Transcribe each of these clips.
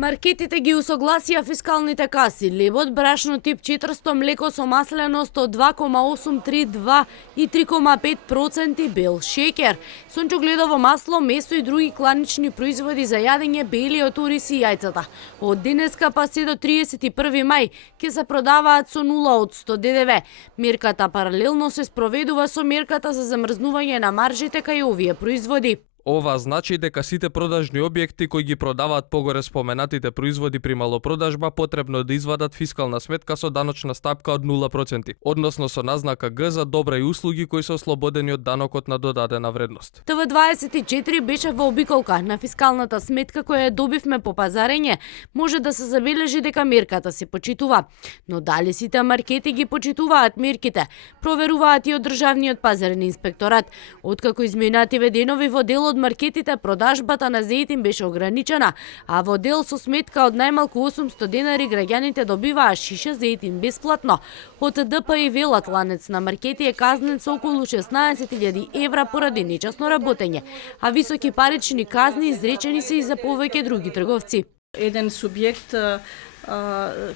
Маркетите ги усогласија фискалните каси. Лебот, брашно тип 400, млеко со масленост од 2,832 и 3,5% бел шеќер, сончогледово масло, месо и други кланични производи за јадење, бели од ориз и јајцата. Од денеска па се до 31 мај ќе се продаваат со 0% ДДВ. Мерката паралелно се спроведува со мерката за замрзнување на маржите кај овие производи. Ова значи дека сите продажни објекти кои ги продаваат погоре споменатите производи при малопродажба потребно да извадат фискална сметка со даночна стапка од 0%, односно со назнака Г за добра и услуги кои се ослободени од данокот на додадена вредност. ТВ24 беше во обиколка на фискалната сметка која ја добивме по пазарење. Може да се забележи дека мерката се почитува. Но дали сите маркети ги почитуваат мерките? Проверуваат и од Државниот пазарен инспекторат. Откако изминативе денови во дел од маркетите продажбата на зејтин беше ограничена, а во дел со сметка од најмалку 800 денари граѓаните добиваа шиша зејтин бесплатно. Од ДПИ велат ланец на маркети е казнен со околу 16.000 евра поради нечасно работење, а високи парични казни изречени се и за повеќе други трговци. Еден субјект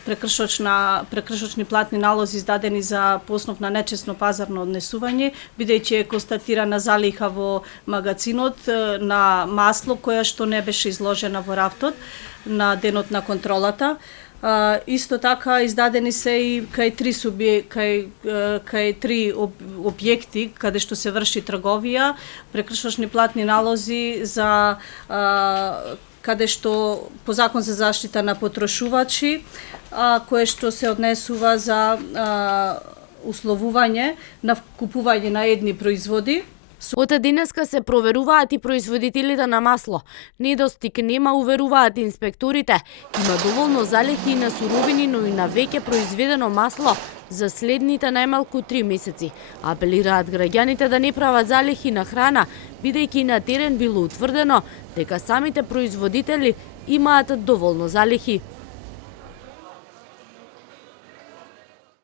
прекршочни платни налози издадени за по основ на нечесно пазарно однесување, бидејќи е констатирана залиха во магазинот на масло која што не беше изложена во рафтот на денот на контролата. Исто така издадени се и кај три објекти каде што се врши трговија, прекршочни платни налози за каде што по закон за заштита на потрошувачи, кое што се однесува за условување на купување на едни производи. Од денеска се проверуваат и производителите на масло. Недостиг нема, уверуваат инспекторите. Има доволно залихи на суровини, но и на веќе произведено масло за следните најмалку 3 месеци. Апелираат граѓаните да не прават залихи на храна, бидејќи на терен било утврдено дека самите производители имаат доволно залихи.